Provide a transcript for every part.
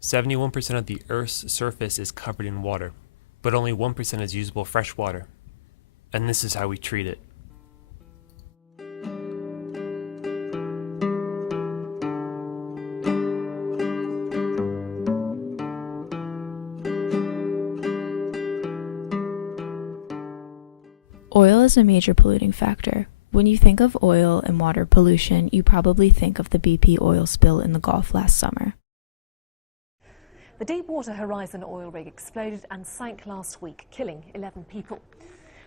71% of the Earth's surface is covered in water, but only 1% is usable fresh water. And this is how we treat it. Oil is a major polluting factor. When you think of oil and water pollution, you probably think of the BP oil spill in the Gulf last summer. The Deepwater Horizon oil rig exploded and sank last week, killing 11 people.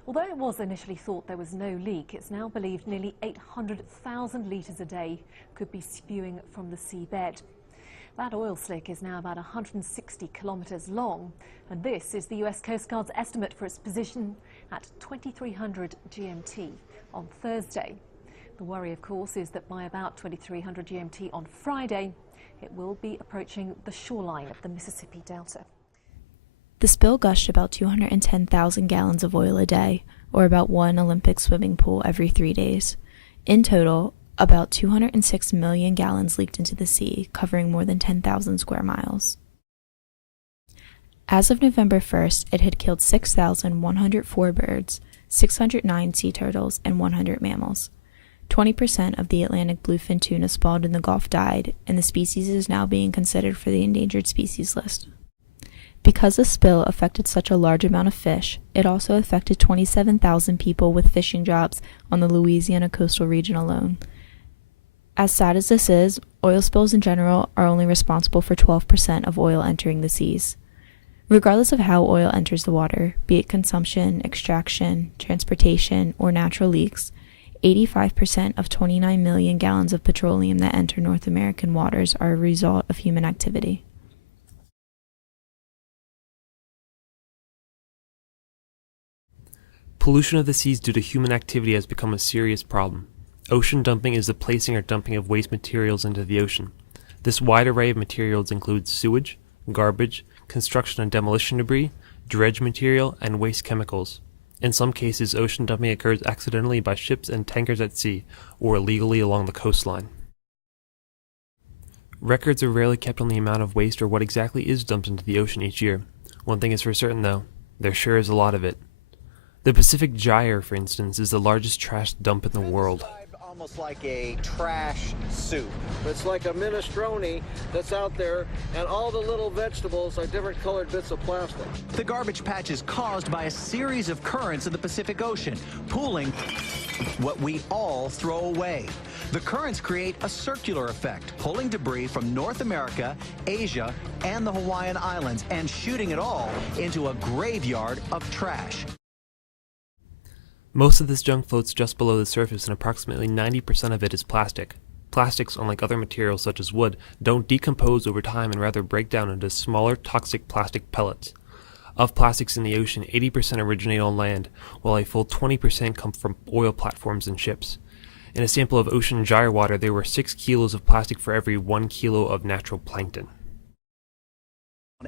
Although it was initially thought there was no leak, it's now believed nearly 800,000 litres a day could be spewing from the seabed. That oil slick is now about 160 kilometres long, and this is the US Coast Guard's estimate for its position at 2300 GMT on Thursday. The worry, of course, is that by about 2300 GMT on Friday, it will be approaching the shoreline of the Mississippi Delta. The spill gushed about 210,000 gallons of oil a day, or about one Olympic swimming pool every 3 days. In total, about 206 million gallons leaked into the sea, covering more than 10,000 square miles. As of November 1st, it had killed 6,104 birds, 609 sea turtles, and 100 mammals. 20% of the Atlantic bluefin tuna spawned in the Gulf died, and the species is now being considered for the endangered species list. Because the spill affected such a large amount of fish, it also affected 27,000 people with fishing jobs on the Louisiana coastal region alone. As sad as this is, oil spills in general are only responsible for 12% of oil entering the seas. Regardless of how oil enters the water, be it consumption, extraction, transportation, or natural leaks, 85% of 29 million gallons of petroleum that enter North American waters are a result of human activity. Pollution of the seas due to human activity has become a serious problem. Ocean dumping is the placing or dumping of waste materials into the ocean. This wide array of materials includes sewage, garbage, construction and demolition debris, dredge material, and waste chemicals. In some cases, ocean dumping occurs accidentally by ships and tankers at sea, or illegally along the coastline. Records are rarely kept on the amount of waste or what exactly is dumped into the ocean each year. One thing is for certain though, there sure is a lot of it. The Pacific Gyre, for instance, is the largest trash dump in the world. Almost like a trash soup. It's like a minestrone that's out there, and all the little vegetables are different colored bits of plastic. The garbage patch is caused by a series of currents in the Pacific Ocean, pooling what we all throw away. The currents create a circular effect, pulling debris from North America, Asia, and the Hawaiian Islands, and shooting it all into a graveyard of trash. Most of this junk floats just below the surface, and approximately 90% of it is plastic. Plastics, unlike other materials such as wood, don't decompose over time and rather break down into smaller toxic plastic pellets. Of plastics in the ocean, 80% originate on land, while a full 20% come from oil platforms and ships. In a sample of ocean gyre water, there were 6 kilos of plastic for every 1 kilo of natural plankton.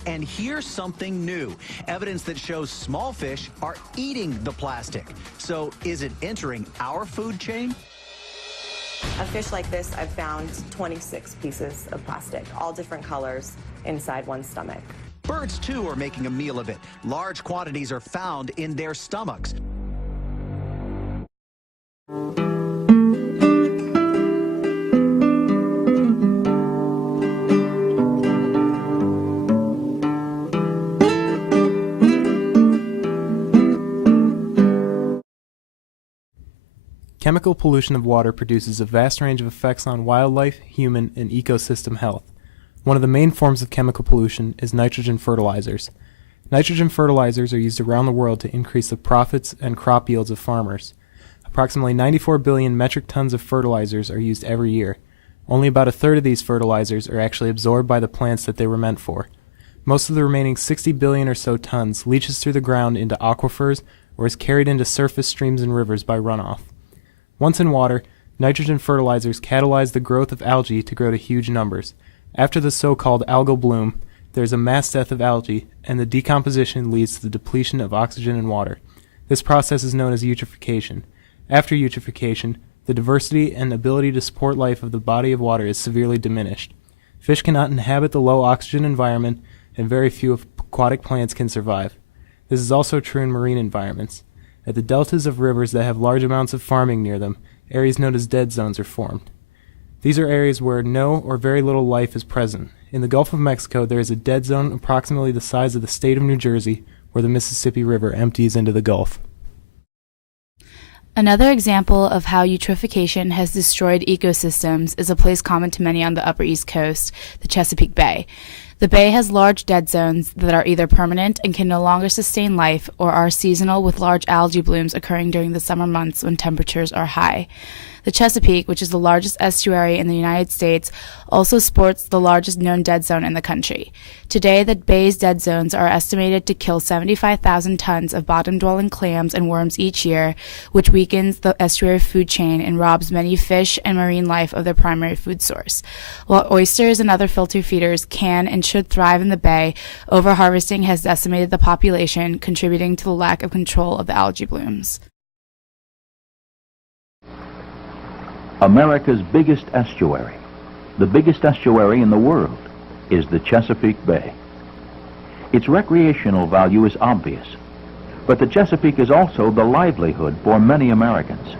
And here's something new, evidence that shows small fish are eating the plastic. So is it entering our food chain? A fish like this, I've found 26 pieces of plastic, all different colors, inside one stomach. Birds, too, are making a meal of it. Large quantities are found in their stomachs. Chemical pollution of water produces a vast range of effects on wildlife, human, and ecosystem health. One of the main forms of chemical pollution is nitrogen fertilizers. Nitrogen fertilizers are used around the world to increase the profits and crop yields of farmers. Approximately 94 billion metric tons of fertilizers are used every year. Only about a third of these fertilizers are actually absorbed by the plants that they were meant for. Most of the remaining 60 billion or so tons leaches through the ground into aquifers or is carried into surface streams and rivers by runoff. Once in water, nitrogen fertilizers catalyze the growth of algae to grow to huge numbers. After the so-called algal bloom, there is a mass death of algae, and the decomposition leads to the depletion of oxygen and water. This process is known as eutrophication. After eutrophication, the diversity and ability to support life of the body of water is severely diminished. Fish cannot inhabit the low oxygen environment, and very few aquatic plants can survive. This is also true in marine environments. At the deltas of rivers that have large amounts of farming near them, areas known as dead zones are formed. These are areas where no or very little life is present. In the Gulf of Mexico, there is a dead zone approximately the size of the state of New Jersey, where the Mississippi River empties into the Gulf. Another example of how eutrophication has destroyed ecosystems is a place common to many on the Upper East Coast, the Chesapeake Bay. The bay has large dead zones that are either permanent and can no longer sustain life or are seasonal, with large algae blooms occurring during the summer months when temperatures are high. The Chesapeake, which is the largest estuary in the United States, also sports the largest known dead zone in the country. Today, the bay's dead zones are estimated to kill 75,000 tons of bottom-dwelling clams and worms each year, which weakens the estuary food chain and robs many fish and marine life of their primary food source. While oysters and other filter feeders can and should thrive in the bay, overharvesting has decimated the population, contributing to the lack of control of the algae blooms. America's biggest estuary, the biggest estuary in the world, is the Chesapeake Bay. Its recreational value is obvious, but the Chesapeake is also the livelihood for many Americans,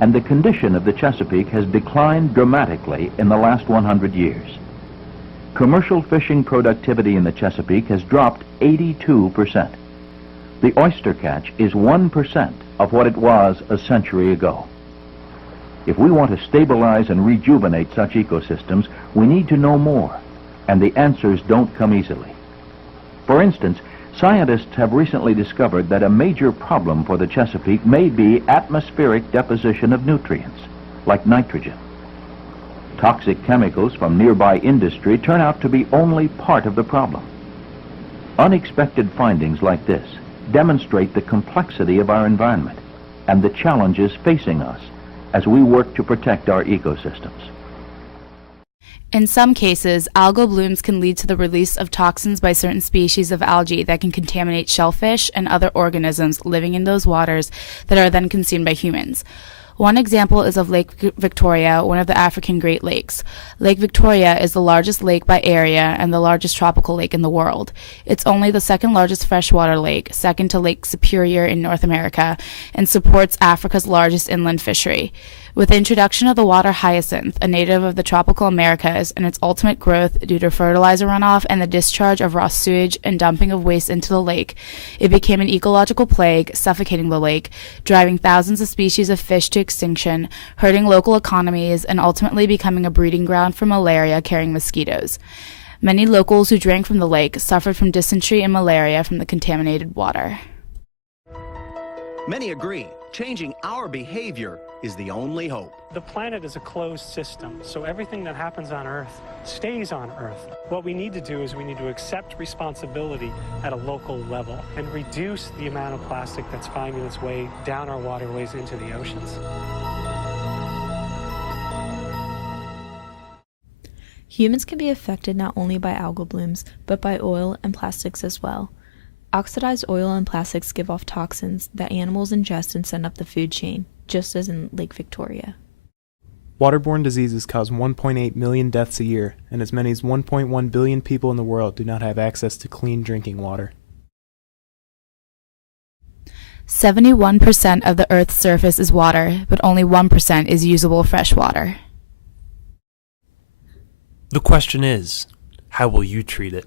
and the condition of the Chesapeake has declined dramatically in the last 100 years. Commercial fishing productivity in the Chesapeake has dropped 82%. The oyster catch is 1% of what it was a century ago. If we want to stabilize and rejuvenate such ecosystems, we need to know more, and the answers don't come easily. For instance, scientists have recently discovered that a major problem for the Chesapeake may be atmospheric deposition of nutrients, like nitrogen. Toxic chemicals from nearby industry turn out to be only part of the problem. Unexpected findings like this demonstrate the complexity of our environment and the challenges facing us as we work to protect our ecosystems. In some cases, algal blooms can lead to the release of toxins by certain species of algae that can contaminate shellfish and other organisms living in those waters that are then consumed by humans. One example is of Lake Victoria, one of the African Great Lakes. Lake Victoria is the largest lake by area and the largest tropical lake in the world. It's only the second largest freshwater lake, second to Lake Superior in North America, and supports Africa's largest inland fishery. With the introduction of the water hyacinth, a native of the tropical Americas, and its ultimate growth due to fertilizer runoff and the discharge of raw sewage and dumping of waste into the lake, it became an ecological plague, suffocating the lake, driving thousands of species of fish to extinction, hurting local economies, and ultimately becoming a breeding ground for malaria-carrying mosquitoes. Many locals who drank from the lake suffered from dysentery and malaria from the contaminated water. Many agree changing our behavior is the only hope. The planet is a closed system, so everything that happens on Earth stays on Earth. What we need to do is we need to accept responsibility at a local level and reduce the amount of plastic that's finding its way down our waterways into the oceans. Humans can be affected not only by algal blooms, but by oil and plastics as well. Oxidized oil and plastics give off toxins that animals ingest and send up the food chain, just as in Lake Victoria. Waterborne diseases cause 1.8 million deaths a year, and as many as 1.1 billion people in the world do not have access to clean drinking water. 71% of the Earth's surface is water, but only 1% is usable fresh water. The question is, how will you treat it?